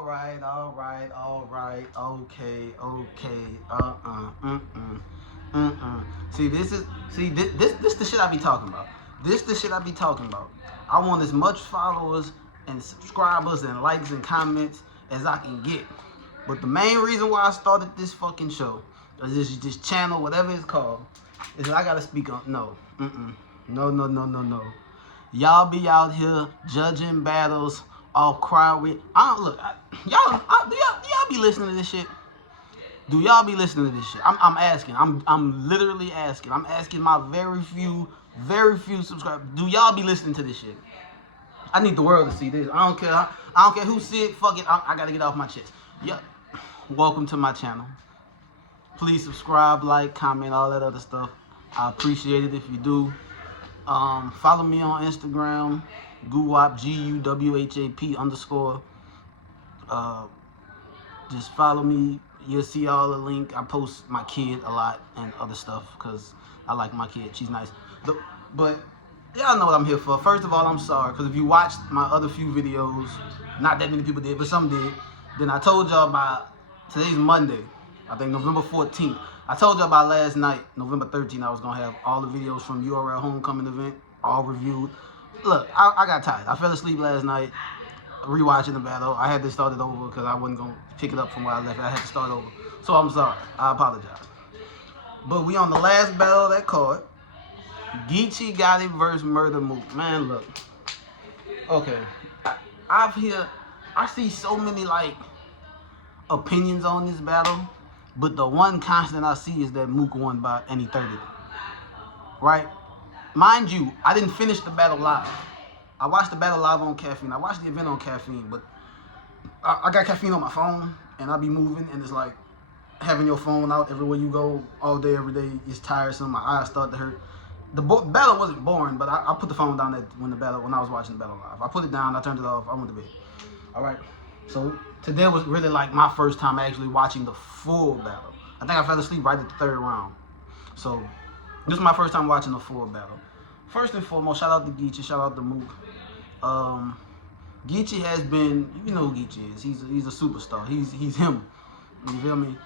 Okay. See, this the shit I be talking about. This the shit I be talking about. I want as much followers and subscribers and likes and comments as I can get. But the main reason why I started this fucking show, or this channel, whatever it's called, is that I gotta speak on no. Y'all be out here judging battles off crowd with. Do y'all be listening to this shit? Do y'all be listening to this shit? I'm asking. I'm literally asking. I'm asking my very few subscribers. Do y'all be listening to this shit? I need the world to see this. I don't care who see it. Fuck it. I gotta get off my chest. Yeah. Welcome to my channel. Please subscribe, like, comment, all that other stuff. I appreciate it if you do. Follow me on Instagram, Guwap, GUWHAP_. Just follow me. You'll see all the link. I post my kid a lot and other stuff because I like my kid. She's nice. But y'all know what I'm here for. First of all, I'm sorry because if you watched my other few videos, not that many people did, but some did. Then I told y'all by today's Monday, I think November 14th. I told y'all by last night, November 13th, I was gonna have all the videos from URL Homecoming event all reviewed. Look, I got tired. I fell asleep last night rewatching the battle. I had to start it over because I wasn't gonna pick it up from where I left it. I had to start over. So I'm sorry. I apologize. But we on the last battle of that card. Geechi Gotti versus Murda Mook. Man, look. Okay. I see so many like opinions on this battle, but the one constant I see is that Mook won by any 30. Right? Mind you, I didn't finish the battle live. I watched the battle live on caffeine. I watched the event on caffeine, but I got caffeine on my phone, and I be moving, and it's like having your phone out everywhere you go all day, every day. It's tiresome. My eyes start to hurt. The battle wasn't boring, but I put the phone down when I was watching the battle live. I put it down. I turned it off. I went to bed. All right. So today was really like my first time actually watching the full battle. I think I fell asleep right at the third round. So this is my first time watching the full battle. First and foremost, shout out to Geechi, shout out to Mook. Geechi has been, you know who Geechi is. He's a superstar. He's him. You feel me?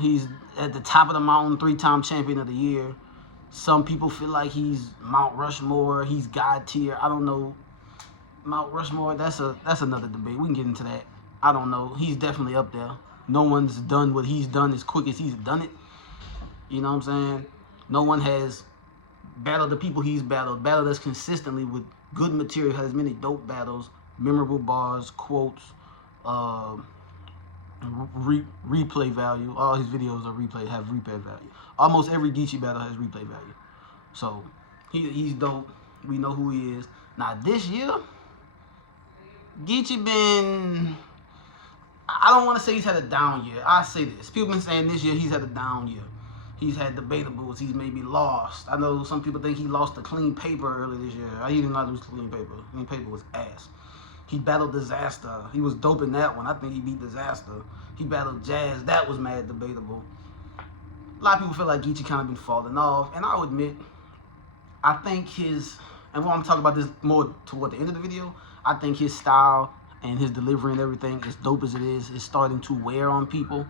He's at the top of the mountain, 3-time champion of the year. Some people feel like he's Mount Rushmore. He's God tier. I don't know. Mount Rushmore, that's another debate. We can get into that. I don't know. He's definitely up there. No one's done what he's done as quick as he's done it. You know what I'm saying? No one has battled the people he's battled us consistently with good material, has many dope battles, memorable bars, quotes, replay value. All his videos are have replay value. Almost every Geechi battle has replay value. So he's dope. We know who he is. Now this year, Geechi been, I don't want to say he's had a down year. I say this. People been saying this year he's had a down year. He's had debatables. He's maybe lost. I know some people think he lost a clean paper earlier this year. He did not lose clean paper. Clean paper was ass. He battled Disaster. He was dope in that one. I think he beat Disaster. He battled Jazz. That was mad debatable. A lot of people feel like Geechi kind of been falling off. And I'll admit, I think and when I'm talking about this more toward the end of the video, I think his style and his delivery and everything, as dope as it is starting to wear on people.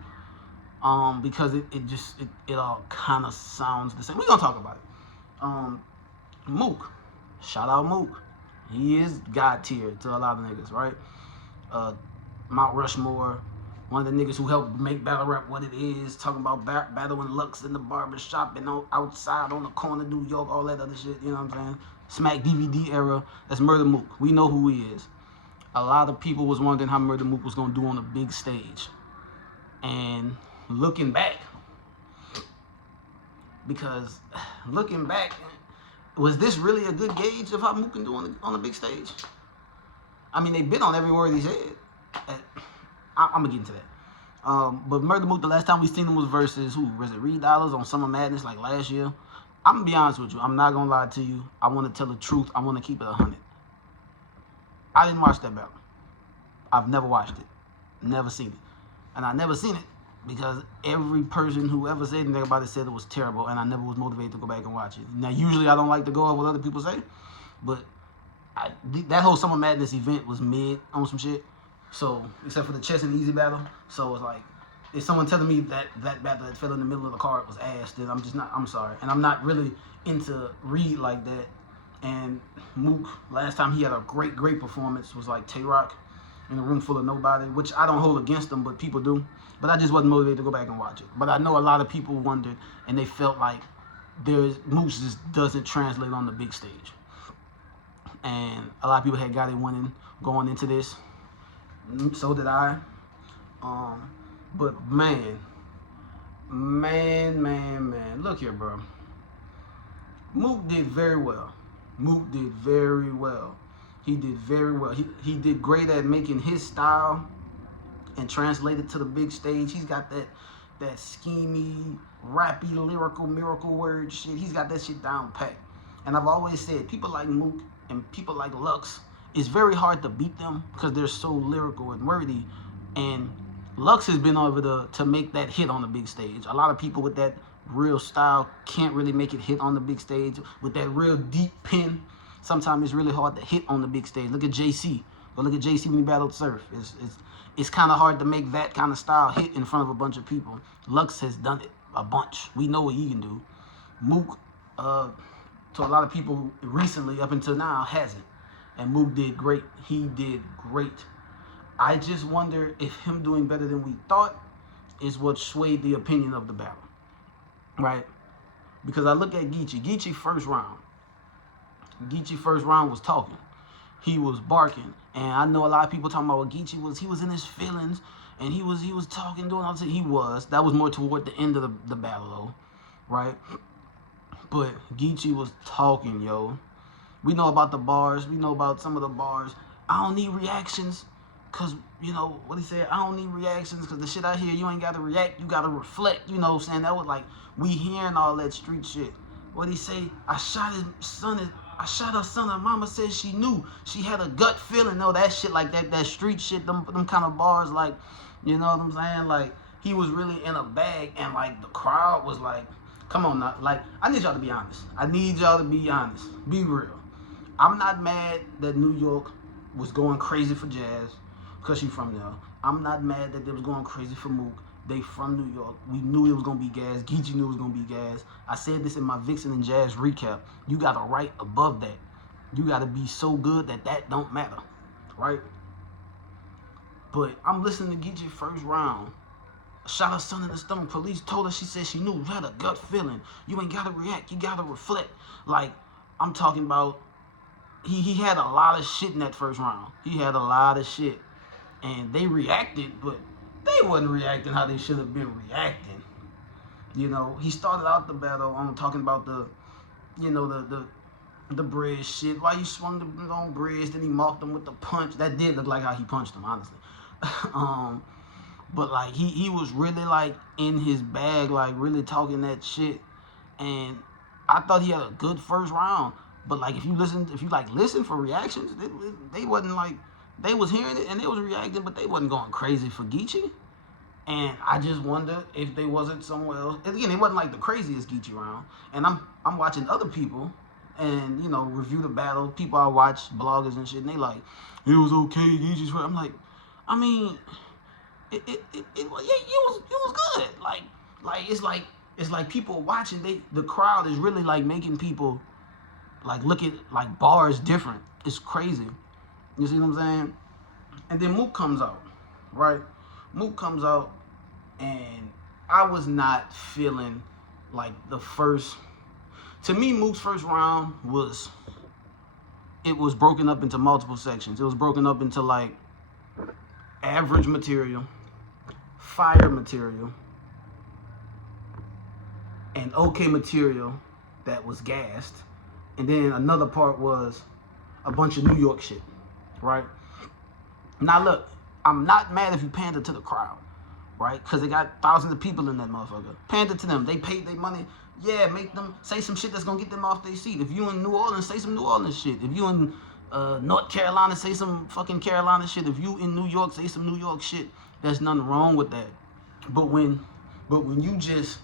Because it all kind of sounds the same. We're gonna talk about it. Mook, shout out Mook. He is God tier to a lot of niggas, right? Mount Rushmore, one of the niggas who helped make battle rap what it is. Talking about battling Lux in the barbershop and outside on the corner, New York, all that other shit. You know what I'm saying? Smack DVD era. That's Murda Mook. We know who he is. A lot of people was wondering how Murda Mook was gonna do on a big stage, and looking back, was this really a good gauge of how Mook can do on a big stage? I mean, they've been on every word he said. I'm gonna get into that. But Murda Mook, the last time we seen him was versus who? Was it Reed Dollars on Summer Madness like last year? I'm gonna be honest with you. I'm not gonna lie to you. I want to tell the truth. I want to keep it 100. I didn't watch that battle. I've never watched it. Never seen it. And I never seen it because every person who ever said anything about it said it was terrible, and I never was motivated to go back and watch it. Now, usually I don't like to go off what other people say, but that whole Summer Madness event was mid on some shit. So except for the chess and easy battle, so it's like if someone telling me that battle that fell in the middle of the card was ass, then I'm just not. I'm sorry, and I'm not really into Reed like that. And Mook, last time he had a great performance was like Tay-Rock in a room full of nobody, which I don't hold against them, but people do. But I just wasn't motivated to go back and watch it. But I know a lot of people wondered, and they felt like Mook just doesn't translate on the big stage. And a lot of people had got it winning going into this. So did I. But man, look here, bro. Mook did very well. Mook did very well. He did very well. He did great at making his style and translate it to the big stage. He's got that schemy, rappy, lyrical, miracle word shit. He's got that shit down pat. And I've always said, people like Mook and people like Lux, it's very hard to beat them because they're so lyrical and wordy. And Lux has been able to make that hit on the big stage. A lot of people with that real style can't really make it hit on the big stage. With that real deep pen, sometimes it's really hard to hit on the big stage. Look at JC. Go look at JC when he battled Surf. It's kind of hard to make that kind of style hit in front of a bunch of people. Lux has done it a bunch. We know what he can do. Mook, to a lot of people recently, up until now, hasn't. And Mook did great. He did great. I just wonder if him doing better than we thought is what swayed the opinion of the battle. Right? Because I look at Geechi first round. Geechi first round was talking. He was barking. And I know a lot of people talking about what Geechi was. He was in his feelings. And he was talking, doing all this. He was. That was more toward the end of the battle, though. Right? But Geechi was talking, yo. We know about the bars. We know about some of the bars. I don't need reactions. Because, you know, what he said, I don't need reactions because the shit I hear, you ain't got to react. You got to reflect. You know what I'm saying? That was like, we hearing all that street shit. What he say? I shot her son. Her mama said she knew. She had a gut feeling. No, that shit like that street shit, them kind of bars, like, you know what I'm saying? Like, he was really in a bag, and, like, the crowd was like, come on now. Like, I need y'all to be honest. I need y'all to be honest. Be real. I'm not mad that New York was going crazy for Jazz because she's from there. I'm not mad that they was going crazy for Mook. They from New York. We knew it was going to be gas. Geechi knew it was going to be gas. I said this in my Vixen and Jazz recap. You got to write above that. You got to be so good that don't matter. Right? But I'm listening to Geechi first round. Shot her son in the stomach. Police told her, she said she knew. You had a gut feeling. You ain't got to react. You got to reflect. Like, I'm talking about, he had a lot of shit in that first round. He had a lot of shit. And they reacted, but they wasn't reacting how they should have been reacting. You know, he started out the battle on talking about the bridge shit. Why you swung the long bridge, then he mocked him with the punch. That did look like how he punched him, honestly. But like he was really like in his bag, like really talking that shit. And I thought he had a good first round. But like if you listen for reactions, they wasn't like, they was hearing it and they was reacting, but they wasn't going crazy for Geechi. And I just wonder if they wasn't somewhere else. And again, it wasn't like the craziest Geechi round. And I'm watching other people and, you know, review the battle. People I watch, bloggers and shit, and they like, it was okay, Geechi's first. I'm like, I mean, it was good. Like it's like people watching, the crowd is really like making people like look at like bars different. It's crazy. You see what I'm saying? And then Mook comes out, right? Mook comes out, and I was not feeling like the first. To me, Mook's first round was broken up into multiple sections. It was broken up into like average material, fire material, and okay material that was gassed, and then another part was a bunch of New York shit. Right? Now look, I'm not mad if you pander to the crowd, right? Because they got thousands of people in that motherfucker. Pander to them. They paid their money. Yeah, make them say some shit that's going to get them off their seat. If you in New Orleans, say some New Orleans shit. If you in North Carolina, say some fucking Carolina shit. If you in New York, say some New York shit. There's nothing wrong with that. But when there's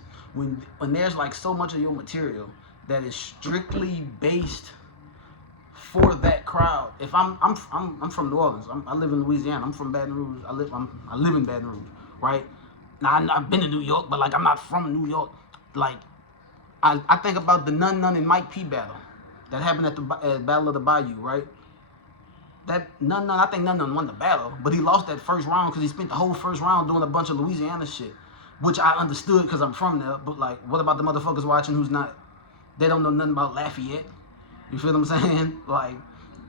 like so much of your material that is strictly based for that crowd. If I'm from New Orleans. I live in Louisiana. I'm from Baton Rouge. I live in Baton Rouge, right? Now I've been to New York, but like I'm not from New York. Like I think about the Nun and Mike P battle that happened at the Battle of the Bayou, right? That I think Nun won the battle, but he lost that first round because he spent the whole first round doing a bunch of Louisiana shit, which I understood because I'm from there. But like, what about the motherfuckers watching who's not? They don't know nothing about Lafayette. You feel what I'm saying? Like,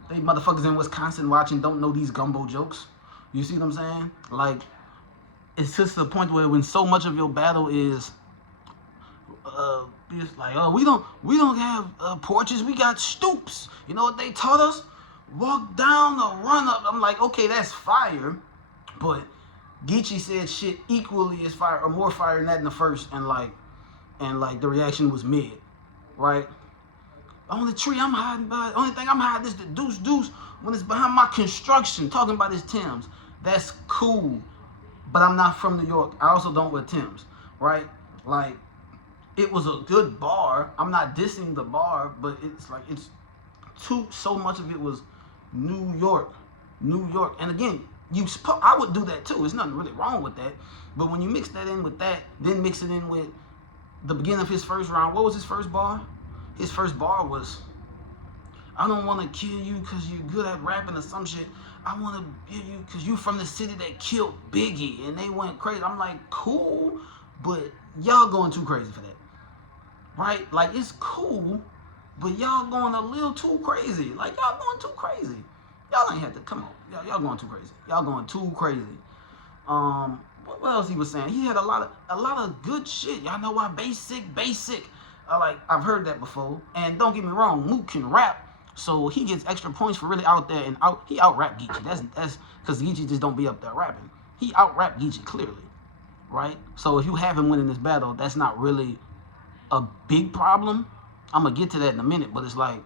they motherfuckers in Wisconsin watching don't know these gumbo jokes. You see what I'm saying? Like, it's just the point where when so much of your battle is, it's like, oh, we don't have porches, we got stoops. You know what they taught us? Walk down or run up. I'm like, okay, that's fire, but Geechi said shit equally as fire or more fire than that in the first, and like the reaction was mid, right? The only tree I'm hiding by, the only thing I'm hiding is the deuce when it's behind my construction. Talking about his Timbs. That's cool, but I'm not from New York. I also don't wear Timbs, right? Like, it was a good bar. I'm not dissing the bar, but it's like so much of it was New York. And again, I would do that too. There's nothing really wrong with that. But when you mix that in with that, then mix it in with the beginning of his first round, what was his first bar? His first bar was, I don't want to kill you because you're good at rapping or some shit. I want to kill you because you from the city that killed Biggie. And they went crazy. I'm like, cool, but y'all going too crazy for that. Right? Like, it's cool, but y'all going a little too crazy. Like, y'all going too crazy. Y'all ain't had to, come on. Y'all going too crazy. Y'all going too crazy. What else he was saying? He had a lot of good shit. Y'all know why basic. I've heard that before. And don't get me wrong, Mook can rap, so he gets extra points for really out there and he out rap Geechi. That's because Geechi just don't be up there rapping. He out rap Geechi clearly, right? So if you have him winning this battle, that's not really a big problem. I'm gonna get to that in a minute, but it's like,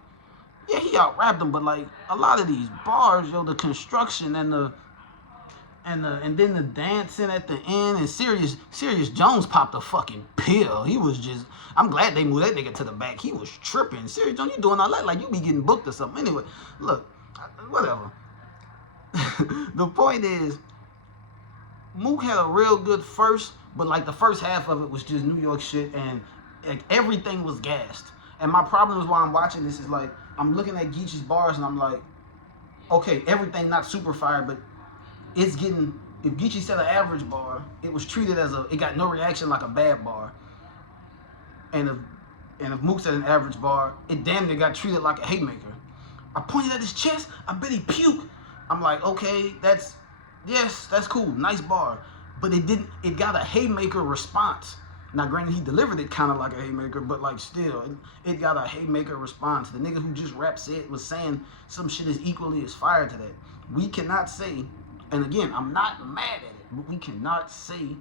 yeah, he out rapped him, but like a lot of these bars, yo, the construction and then the dancing at the end, and Serious Jones popped a fucking pill. He was just, I'm glad they moved that nigga to the back. He was tripping. Serious Jones, you doing all that like you be getting booked or something. Anyway, look, whatever. The point is, Mook had a real good first, but like the first half of it was just New York shit, and like everything was gassed. And my problem is while I'm watching this is like, I'm looking at Geechi's bars and I'm like, okay, everything not super fire, but it's getting, if Geechi said an average bar, it was treated as it got no reaction like a bad bar. And if Mook said an average bar, it damn near got treated like a haymaker. I pointed at his chest, I bet he puked. I'm like, okay, that's cool, nice bar. But it got a haymaker response. Now, granted, he delivered it kind of like a haymaker, but like still, it got a haymaker response. The nigga who just rapped was saying some shit is equally as fire to that. We cannot say, and again, I'm not mad at it, but we cannot say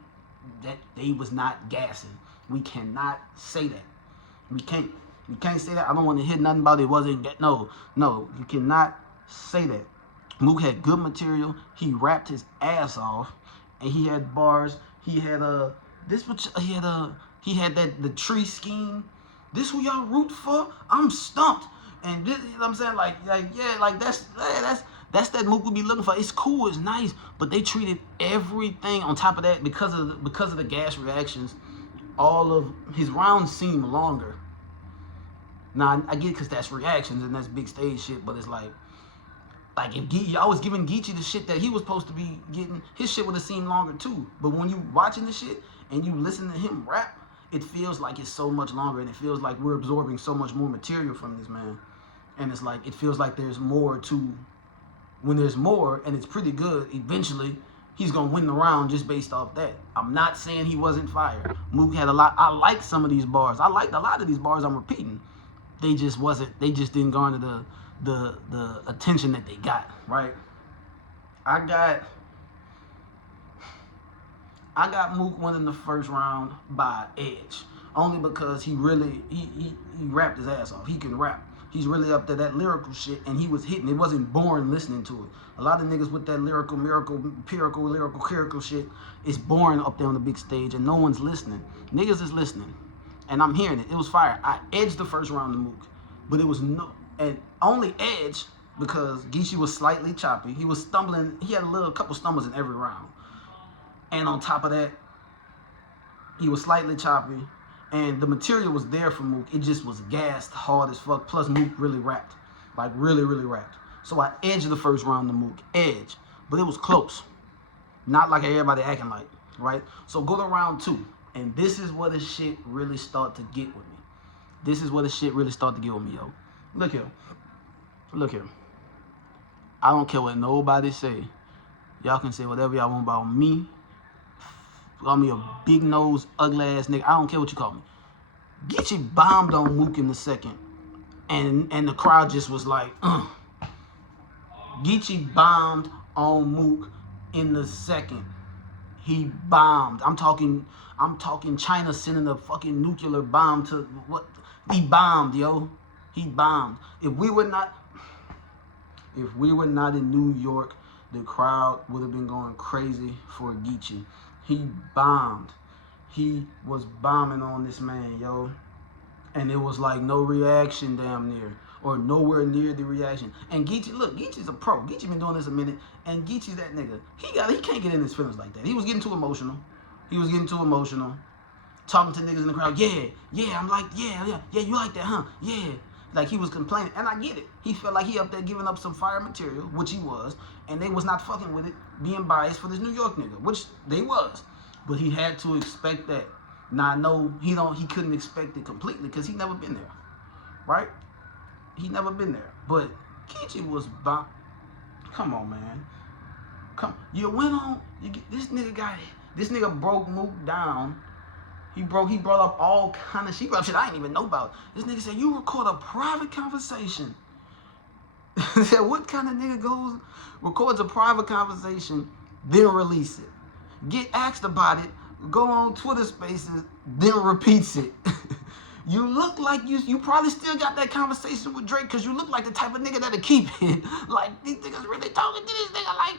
that they was not gassing. We cannot say that. We can't say that. I don't want to hear nothing about it wasn't. No, you cannot say that. Mook had good material. He rapped his ass off, and he had bars. He had the tree scheme. This who y'all root for? I'm stumped. And this, you know what I'm saying? Like yeah, like that's that Mook would be looking for. It's cool, it's nice, but they treated everything on top of that because of the gas reactions. All of his rounds seem longer. Now I get because that's reactions and that's big stage shit, but it's like if y'all was giving Geechi the shit that he was supposed to be getting, his shit would have seemed longer too. But when you watching the shit and you listen to him rap, it feels like it's so much longer, and it feels like we're absorbing so much more material from this man. And it's like, it feels like there's more to, when there's more and it's pretty good, eventually he's gonna win the round just based off that. I'm not saying he wasn't fire. Mook had a lot. I like some of these bars. I liked a lot of these bars I'm repeating. They just didn't garner the attention that they got, right? I got Mook winning the first round by edge, only because he rapped his ass off. He can rap. He's really up there, that lyrical shit, and he was hitting. It wasn't boring listening to it. A lot of niggas with that lyrical shit, it's boring up there on the big stage, and no one's listening. Niggas is listening, and I'm hearing it. It was fire. I edged the first round to Mook, but it was no, and Only edge because Geechi was slightly choppy. He was stumbling. He had a couple stumbles in every round. And on top of that, he was slightly choppy. And the material was there for Mook. It just was gassed hard as fuck. Plus, Mook really rapped. Like, really, really rapped. So I edged the first round to Mook. Edge. But it was close. Not like everybody acting like, right? So go to round 2. And this is where the shit really start to get with me. This is where the shit really start to get with me, yo. Look here. Look here. I don't care what nobody say. Y'all can say whatever y'all want about me. Call me a big nose, ugly ass nigga. I don't care what you call me. Geechi bombed on Mook in the second. And the crowd just was like, Geechi bombed on Mook in the second. He bombed. I'm talking China sending a fucking nuclear bomb to what? He bombed, yo. He bombed. If we were not in New York, the crowd would have been going crazy for Geechi. He bombed. He was bombing on this man, yo. And it was like no reaction damn near. Or nowhere near the reaction. And Geechi, look, Geechi's a pro. Geechi been doing this a minute. And Geechi's that nigga. He can't get in his feelings like that. He was getting too emotional. Talking to niggas in the crowd. Yeah, I'm like, yeah, you like that, huh? Yeah. Like he was complaining. And I get it. He felt like he up there giving up some fire material, which he was. And they was not fucking with it, being biased for this New York nigga, which they was. But he had to expect that. Now I know he couldn't expect it completely because he never been there. Right? He never been there. But Geechi was come on, man. You went on. This nigga broke Mook down. He brought up all kind of shit. I didn't even know about. This nigga said, you record a private conversation. Said, what kind of nigga records a private conversation, then release it? Get asked about it, go on Twitter Spaces, then repeats it. You look like you probably still got that conversation with Drake because you look like the type of nigga that'll keep it. Like, these niggas really talking to this nigga, like,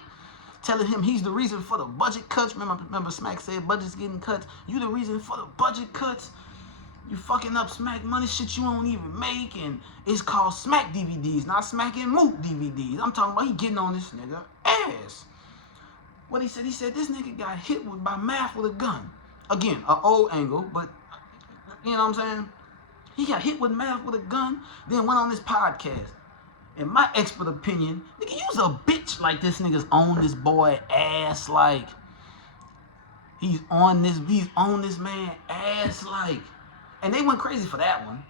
telling him he's the reason for the budget cuts. Remember Smack said budget's getting cut. You the reason for the budget cuts. You fucking up Smack money shit you don't even make. And it's called Smack DVDs, not Smack and Mook DVDs. I'm talking about he getting on this nigga ass. What he said this nigga got hit by math with a gun. Again, an old angle, but you know what I'm saying? He got hit with math with a gun, then went on this podcast. In my expert opinion, nigga, you's a bitch. Like, this nigga's on this boy ass, like, he's on this man ass, like, and they went crazy for that one,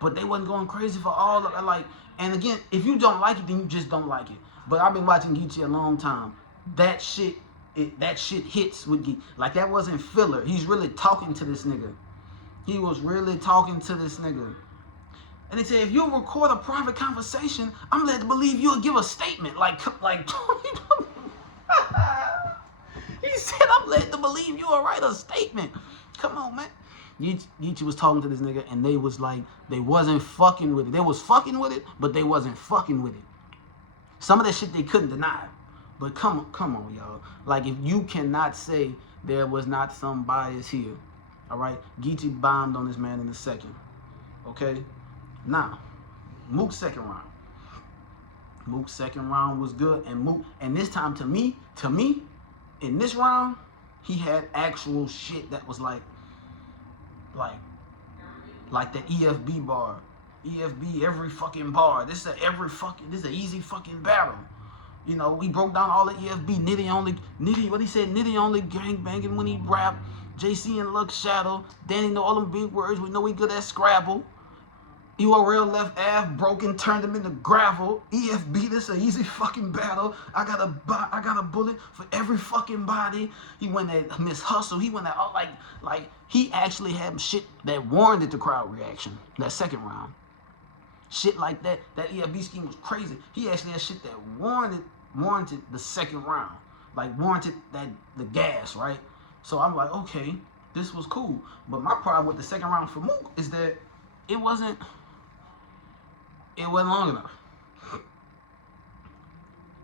but they wasn't going crazy for all of it, like, and again, if you don't like it, then you just don't like it. But I've been watching Geechi a long time. That shit hits with Geechi. Like, that wasn't filler. He's really talking to this nigga. He was really talking to this nigga. And they say, if you record a private conversation, I'm led to believe you'll give a statement. Like he said, I'm led to believe you'll write a statement. Come on, man. Geechi was talking to this nigga, and they was like, they wasn't fucking with it. They was fucking with it, but they wasn't fucking with it. Some of that shit they couldn't deny. But come on, y'all. Like, if you cannot say there was not some bias here, all right? Geechi bombed on this man in the second, okay? Now, Mook's second round. Mook's second round was good, and this time to me, in this round, he had actual shit that was like the EFB bar. EFB every fucking bar. This is an easy fucking battle. You know, we broke down all the EFB. Nitty only gang banging when he rap. JC and Lux Shadow. Danny know all them big words. We know he good at Scrabble. URL left Av broken, turned him into gravel. EFB, this is an easy fucking battle. I got a bullet for every fucking body. He went at Miss Hustle. He went at like he actually had shit that warranted the crowd reaction. That second round, shit like that. That EFB scheme was crazy. He actually had shit that warranted the second round, like warranted the gas, right? So I'm like, okay, this was cool. But my problem with the second round for Mook is that it wasn't long enough.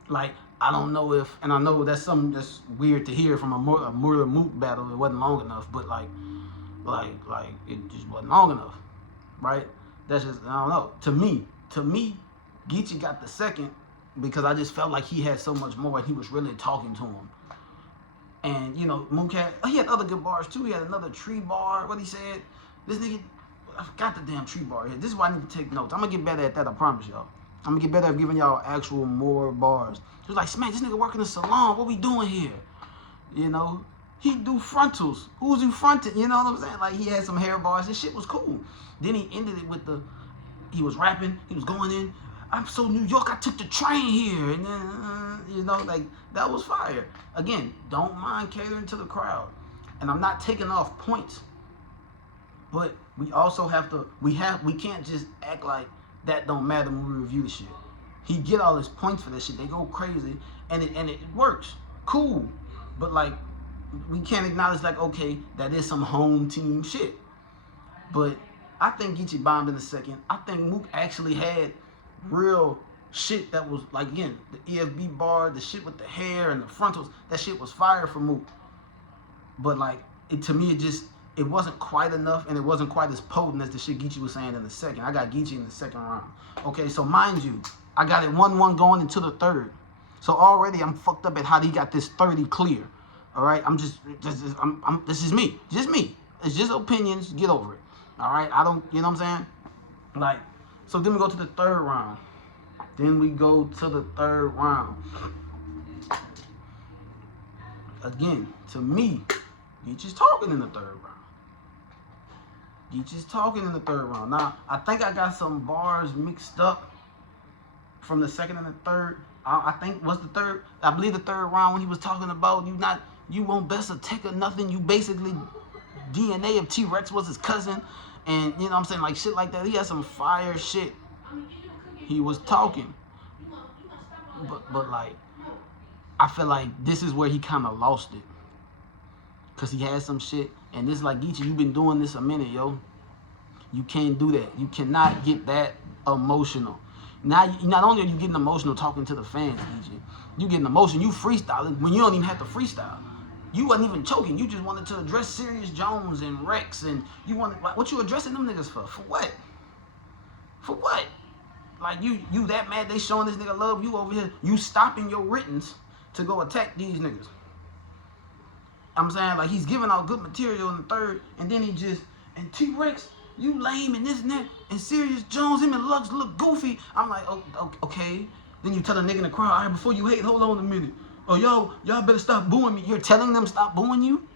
Like, I don't know if, and I know that's something that's weird to hear from a Murda Mook battle. It wasn't long enough, but like it just wasn't long enough, right? That's just, I don't know. To me, Geechi got the second because I just felt like he had so much more and he was really talking to him. And, you know, Mook he had other good bars too. He had another tree bar. What he said, this nigga, I forgot the damn tree bar here. This is why I need to take notes. I'm going to get better at that, I promise y'all. I'm going to get better at giving y'all actual more bars. He was like, Smack, this nigga working in a salon. What we doing here? You know, he do frontals. Who's you fronting? You know what I'm saying? Like, he had some hair bars. This shit was cool. Then he ended it with he was rapping. He was going in. I'm so New York, I took the train here. And then, you know, like, that was fire. Again, don't mind catering to the crowd. And I'm not taking off points. But we also have to, we can't just act like that don't matter when we review the shit. He get all his points for that shit. They go crazy. And it works. Cool. But, like, we can't acknowledge, like, okay, that is some home team shit. But I think Geechi bombed in the second. I think Mook actually had real shit that was, like, again, the EFB bar, the shit with the hair and the frontals, that shit was fire for Mook. But, like, to me, it wasn't quite enough, and it wasn't quite as potent as the shit Geechi was saying in the second. I got Geechi in the second round. Okay, so mind you, I got it 1-1 going into the third. So already I'm fucked up at how he got this 30 clear. All right, this is me, just me. It's just opinions. Get over it. All right, I don't, you know what I'm saying? Like, so then we go to the third round. Again, to me, Geechi's talking in the third round. Now, I think I got some bars mixed up from the second and the third. I believe the third round when he was talking about you won't best attack or nothing. You basically DNA of T-Rex was his cousin. And, you know what I'm saying, like, shit like that. He had some fire shit. He was talking. But like, I feel like this is where he kind of lost it. Because he had some shit. And this is like, Geechi, you've been doing this a minute, yo. You can't do that. You cannot get that emotional. Now, not only are you getting emotional talking to the fans, Geechi, you getting emotional. You freestyling when you don't even have to freestyle. You wasn't even choking. You just wanted to address Serious Jones and Rex, and you wanted, like, what you addressing them niggas for? For what? For what? Like, you that mad they showing this nigga love? You over here, you stopping your writtens to go attack these niggas. I'm saying, like, he's giving out good material in the third, and then and T-Rex, you lame and this and that, and Serious Jones, him and Lux look goofy. I'm like, oh, okay. Then you tell a nigga in the crowd, all right, before you hate, hold on a minute. Oh, y'all better stop booing me. You're telling them stop booing you?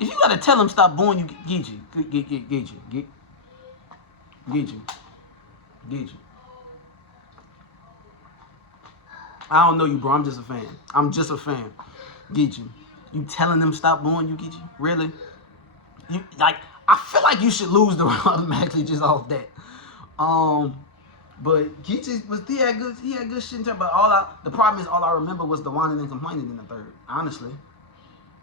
If you gotta tell them stop booing you, Geechi. I don't know you, bro. I'm just a fan. Geechi. You telling them stop booing you, Geechi? Really? You, like, I feel like you should lose the round automatically just off that. But Geechi he had good shit in terms, but the problem is all I remember was the whining and complaining in the third. Honestly,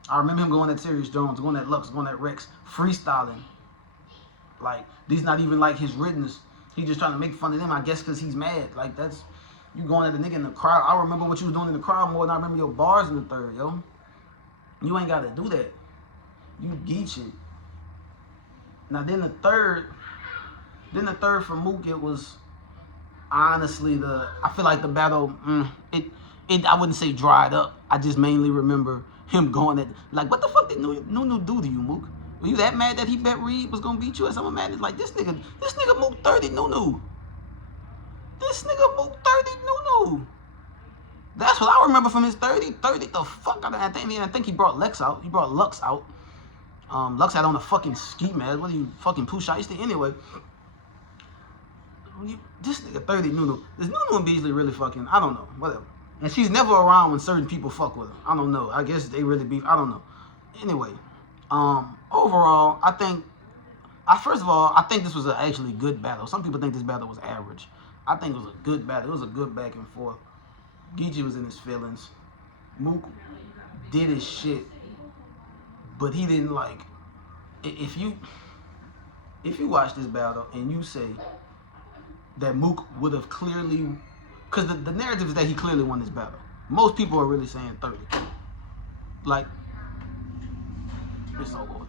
I remember him going at Serious Jones, going at Lux, going at Rex, freestyling. Like, these not even like his writtens. He just trying to make fun of them, I guess, because he's mad. Like, you going at the nigga in the crowd. I remember what you was doing in the crowd more than I remember your bars in the third, yo. You ain't got to do that. You Geechi. Now then the third for Mook, it was honestly I feel like the battle, I wouldn't say dried up. I just mainly remember him going at, like, what the fuck did Nunu do to you, Mook? Were you that mad that he bet Reed was gonna beat you? Or someone mad? It's like, this nigga Mook 30 Nunu. This nigga Mook 30 Nunu. That's what I remember from his 30 the fuck out of that thing. I think he brought Lux out. Lux had on a fucking ski mask. What are you, fucking Pooh Shiesty? Anyway, this nigga 30 Nunu. Is Nunu and Beasley really fucking? I don't know. Whatever. And she's never around when certain people fuck with her. I don't know. I guess they really beef. I don't know. Anyway, overall, first of all, I think this was an actually good battle. Some people think this battle was average. I think it was a good battle. It was a good back and forth. Geechi was in his feelings. Mook did his shit, but he didn't, like, if you watch this battle and you say that Mook would have clearly, because the narrative is that he clearly won this battle. Most people are really saying 30. Like, it's so good.